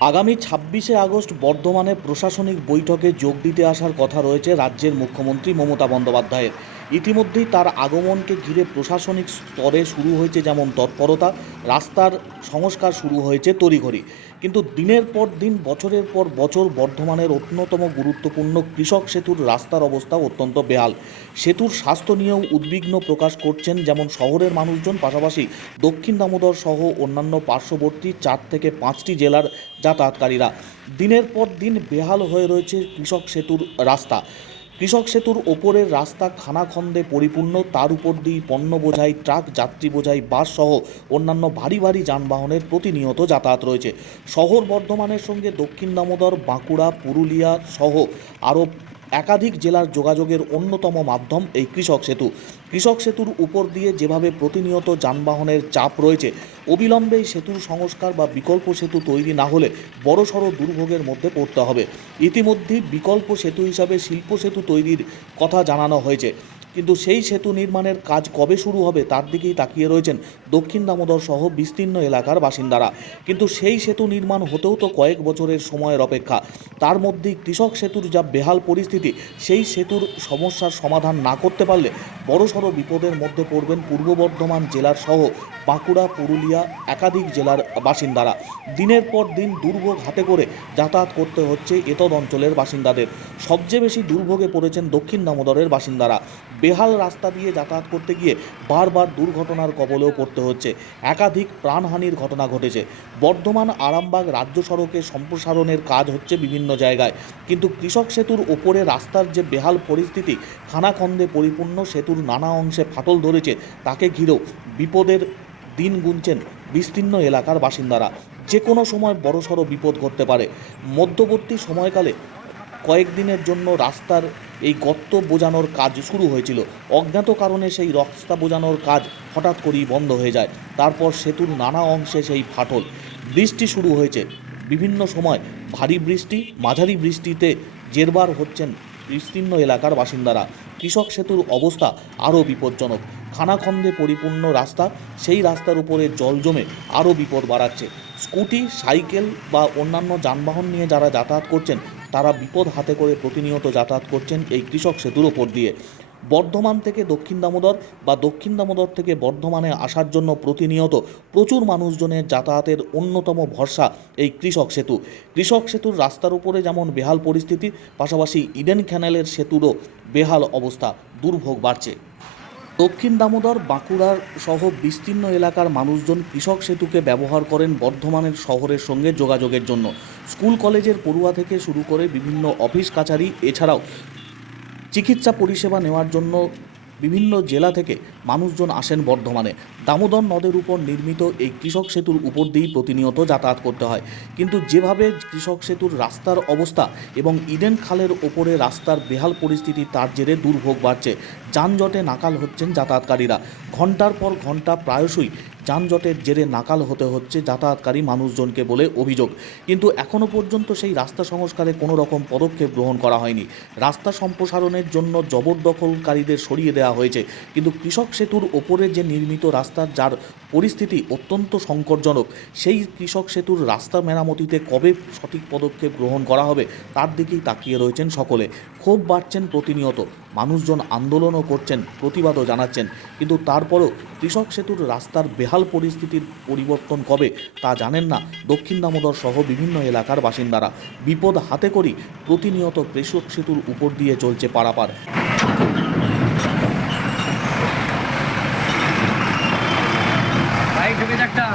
আগামী ছাব্বিশে আগস্ট বর্ধমানে প্রশাসনিক বৈঠকে যোগ দিতে আসার কথা রয়েছে রাজ্যের মুখ্যমন্ত্রী মমতা বন্দ্যোপাধ্যায়ের। ইতিমধ্যেই তার আগমনকে ঘিরে প্রশাসনিক স্তরে শুরু হয়েছে যেমন তৎপরতা, রাস্তার সংস্কার শুরু হয়েছে তড়িঘড়ি। কিন্তু দিনের পর দিন, বছরের পর বছর বর্ধমানের অন্যতম গুরুত্বপূর্ণ কৃষক সেতুর রাস্তার অবস্থা অত্যন্ত বেহাল। সেতুর স্বাস্থ্য নিয়েও উদ্বিগ্ন প্রকাশ করছেন যেমন শহরের মানুষজন, পাশাপাশি দক্ষিণ দামোদর সহ অন্যান্য পার্শ্ববর্তী চার থেকে পাঁচটি জেলার যাতায়াতকারীরা। দিনের পর দিন বেহাল হয়ে রয়েছে কৃষক সেতুর রাস্তা। কৃষক সেতুর ওপরের রাস্তা খানাখন্দে পরিপূর্ণ, তার উপর দিয়ে পণ্য বোঝাই, ট্রাক, যাত্রী বোঝাই, বাস সহ অন্যান্য ভারী ভারী যানবাহনের প্রতিনিয়ত যাতায়াত রয়েছে। শহর বর্ধমানের সঙ্গে দক্ষিণ দামোদর, বাঁকুড়া, পুরুলিয়া সহ আরও একাধিক জেলার যোগাযোগের অন্যতম মাধ্যম এই কৃষক সেতু। কৃষক সেতুর উপর দিয়ে যেভাবে প্রতিনিয়ত যানবাহনের চাপ রয়েছে, অবিলম্বে সেতুর সংস্কার বা বিকল্প সেতু তৈরি না হলে বড়সড় দুর্ভোগের মধ্যে পড়তে হবে। ইতিমধ্যে বিকল্প সেতু হিসাবে শিল্প সেতু তৈরির কথা জানানো হয়েছে। কিন্তু সেই সেতু নির্মাণের কাজ কবে শুরু হবে তার দিকেই তাকিয়ে রয়েছেন দক্ষিণ দামোদর সহ বিস্তীর্ণ এলাকার বাসিন্দারা। কিন্তু সেই সেতু নির্মাণ হতেও তো কয়েক বছরের সময়ের অপেক্ষা। তার মধ্যেই কৃষক সেতুর যা বেহাল পরিস্থিতি, সেই সেতুর সমস্যার সমাধান না করতে পারলে বড়সড় বিপদের মধ্যে পড়বেন পূর্ব বর্ধমান জেলার সহ বাঁকুড়া, পুরুলিয়া, একাধিক জেলার বাসিন্দারা। দিনের পর দিন দুর্ভোগ হাতে করে যাতায়াত করতে হচ্ছে এতদ অঞ্চলের বাসিন্দাদের। সবচেয়ে বেশি দুর্ভোগে পড়েছেন দক্ষিণ দামোদরের বাসিন্দারা। বেহাল রাস্তা দিয়ে যাতায়াত করতে গিয়ে বারবার দুর্ঘটনার কবলেও পড়তে হচ্ছে। একাধিক প্রাণহানির ঘটনা ঘটেছে। বর্ধমান, আরামবাগ রাজ্য সড়কে সম্প্রসারণের কাজ হচ্ছে বিভিন্ন জায়গায়। কিন্তু কৃষক সেতুর ওপরে রাস্তার যে বেহাল পরিস্থিতি, খানাখন্দে পরিপূর্ণ সেতুর নানা অংশে ফাটল ধরেছে, তাকে ঘিরেও বিপদের দিন গুনছেন বিস্তীর্ণ এলাকার বাসিন্দারা। যে কোনো সময় বড়সড় বিপদ ঘটতে পারে। মধ্যবর্তী সময়কালে কয়েকদিনের জন্য রাস্তার এই গর্ত বোঝানোর কাজ শুরু হয়েছিল। অজ্ঞাত কারণে সেই রাস্তা বোঝানোর কাজ হঠাৎ করেই বন্ধ হয়ে যায়। তারপর সেতুর নানা অংশে সেই ফাটল। বৃষ্টি শুরু হয়েছে। বিভিন্ন সময় ভারী বৃষ্টি, মাঝারি বৃষ্টিতে জেরবার হচ্ছেন বিস্তীর্ণ এলাকার বাসিন্দারা। কৃষক সেতুর অবস্থা আরও বিপজ্জনক। খানাখন্দে পরিপূর্ণ রাস্তা, সেই রাস্তার উপরে জল জমে আরও বিপদ বাড়াচ্ছে। স্কুটি, সাইকেল বা অন্যান্য যানবাহন নিয়ে যারা যাতায়াত করছেন, তারা বিপদ হাতে করে প্রতিনিয়ত যাতায়াত করছেন এই কৃষক সেতুর ওপর দিয়ে। বর্ধমান থেকে দক্ষিণ দামোদর বা দক্ষিণ দামোদর থেকে বর্ধমানে আসার জন্য প্রতিনিয়ত প্রচুর মানুষজনের যাতায়াতের অন্যতম ভরসা এই কৃষক সেতু। কৃষক সেতুর রাস্তার উপরে যেমন বেহাল পরিস্থিতি, পাশাপাশি ইডেন ক্যানেলের সেতুরও বেহাল অবস্থা, দুর্ভোগ বাড়ছে। দক্ষিণ দামোদর, বাঁকুড়ার সহ বিস্তীর্ণ এলাকার মানুষজন কৃষক সেতুকে ব্যবহার করেন বর্ধমানের শহরের সঙ্গে যোগাযোগের জন্য। স্কুল কলেজের পড়ুয়া থেকে শুরু করে বিভিন্ন অফিস কাছারি, এছাড়াও চিকিৎসা পরিষেবা নেওয়ার জন্য বিভিন্ন জেলা থেকে মানুষজন আসেন বর্ধমানে। দামোদর নদের উপর নির্মিত এই কৃষক সেতুর উপর দিয়েই প্রতিনিয়ত যাতায়াত করতে হয়। কিন্তু যেভাবে কৃষক সেতুর রাস্তার অবস্থা এবং ইডেন খালের ওপরে রাস্তার বেহাল পরিস্থিতি তার জেরে দুর্ভোগ বাড়ছে। যানজটে নাকাল হচ্ছেন যাতায়াতকারীরা। ঘণ্টার পর ঘণ্টা প্রায়শই যানজটের জেরে নাকাল হতে হচ্ছে যাতায়াতকারী মানুষজনকে বলে অভিযোগ। কিন্তু এখনও পর্যন্ত সেই রাস্তা সংস্কারে কোনো রকম পদক্ষেপ গ্রহণ করা হয়নি। রাস্তা সম্প্রসারণের জন্য জবরদখলকারীদের সরিয়ে দেওয়া হয়েছে। কিন্তু কৃষক সেতুর ওপরে যে নির্মিত রাস্তার যার পরিস্থিতি অত্যন্ত সংকটজনক, সেই কৃষক সেতুর রাস্তা মেরামতিতে কবে সঠিক পদক্ষেপ গ্রহণ করা হবে, তার দিকেই তাকিয়ে রয়েছেন সকলে। ক্ষোভ বাড়ছেন প্রতিনিয়ত। মানুষজন আন্দোলনও করছেন, প্রতিবাদও জানাচ্ছেন। কিন্তু তারপরও কৃষক সেতুর রাস্তার বেহাল বেহাল পরিস্থিতির পরিবর্তন কবে তা জানেন না। দক্ষিণ দামোদর সহ বিভিন্ন এলাকার বাসিন্দারা। বিপদ হাতে করি প্রতিনিয়ত প্রেষক সেতুর উপর দিয়ে চলছে পারাপার। ঢুকে একটা